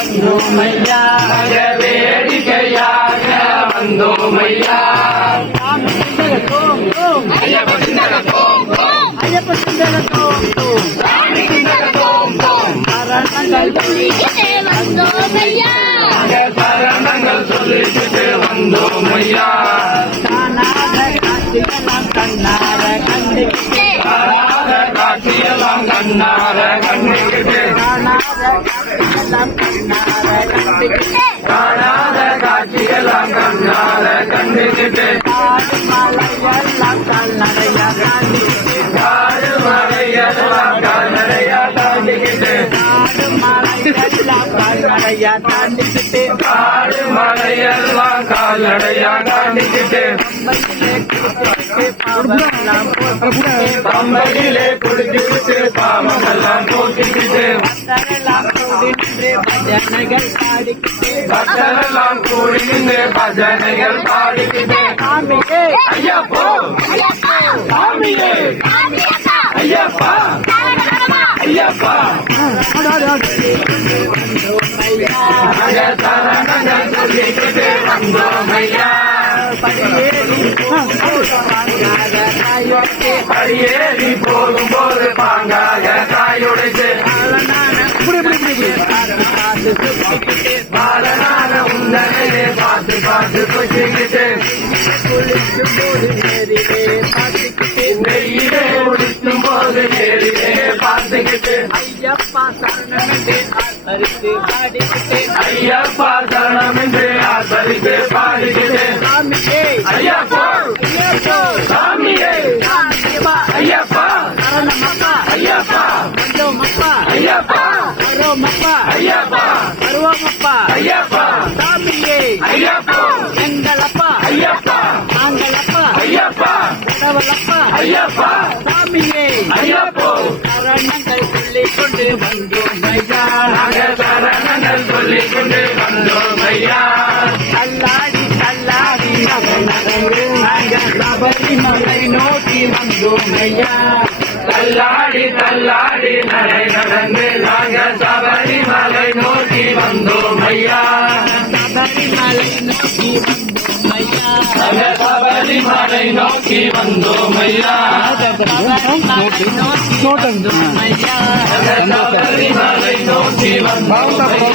வந்தோமையா வேடிக்கையாக வந்தோமையா ஐயப்ப சிந்தக தோம் தோம் ஐயப்ப சிந்தக தோம் தோம் சாமி சிந்தக தோம் தோம் சரணங்கள் சொல்லிக்கிட்டே வந்தோமையா சரணங்கள் சொல்லிக்கிட்டு வந்தோமையா காணாத காட்சியெல்லாம் கண்ணார கண்டுகிட்டே காணாத காட்சியெல்லாம் கண்ணார கண்டுகிட்டு காணாத காட்சியெல்லாம் கண்ணார கண்டுகிட்டே காணாத காட்சியெல்லாம் கண்ணார கண்டுகிட்டு காடு மலையெல்லாம் கால்நடையா தாண்டிக்கிட்டு காடு மலையெல்லாம் கால்நடையா தாண்டிக்கிட்டு காடு மலையெல்லாம் கால்நடையா தாண்டிக்கிட்டு காடு மலையெல்லாம் கால்நடையா தாண்டிக்கிட்டு பம்பையிலே குடிச்சுக்கிட்டு பம்பையிலே குடிச்சுக்கிட்டு பாவமெல்லாம் பாவமெல்லாம் போக்கிக்கிட்டு பக்தரெல்லாம் கூடி நின்று பஜனைகள் பாடிக்கிட்டு பக்தரெல்லாம் கூடி நின்று பஜனைகள் பாடிக்கிட்டு சாமியே ஐயப்போ சாமியே ஐயப்பா ஐயப்பா நாங்க சரணங்கள் சொல்லிக்கிட்டு வந்தோமையா படியேறி போகும்போது பாங்காக காயுடைச்சு பாலனான உந்தனையே பார்த்து பார்த்து கொச்சிக்கிட்டு நெய்யிலே முடிக்கும் போது நேரிலே பார்த்துக்கிட்டு ஐயப்பா சரணமென்று ஆசரித்து பாடிக்கிட்டு ஐயப்பா சரணம் என்று ஆசரித்து பாடிக்கிட்டு சாமியே ஐயப்போ ஐயப்போ சாமியே சாமியப்பா ஐயப்பா சரணமப்பா ஐயப்பா வந்தோமப்பா ஐயப்பா வரோமப்பா ஐயப்பா வருவோமப்பா ஐயப்பா சாமியே ஐயப்போ எங்களப்பா ஐயப்பா நாங்களப்பா ஐயப்பா கடவுளப்பா ஐயப்பா சாமியே ஐயப்போ சரணங்கள் சொல்லிக் கொண்டு வந்தோம் ஐயா நாங்க சரணங்கள் சொல்லிக் கொண்டு வந்தோம் ஐயா தள்ளாடி தள்ளாடி நடந்து நாங்கள் சபரிமலை நோக்கி வந்தோம் ஐயா தள்ளாடி தள்ளாடி நடை நடந்து நாங்க சபரிமலை நோக்கி வந்தோம் ஐயா சபரிமலை நோக்கி வந்தோம் ஐயா நாங்க சபரிமலை நோக்கி வந்தோம் ஐயா சபரிமலை நோக்கி வந்தோம் ஐயா நாங்க சபரிமலை நோக்கி வந்தோம் ஐயா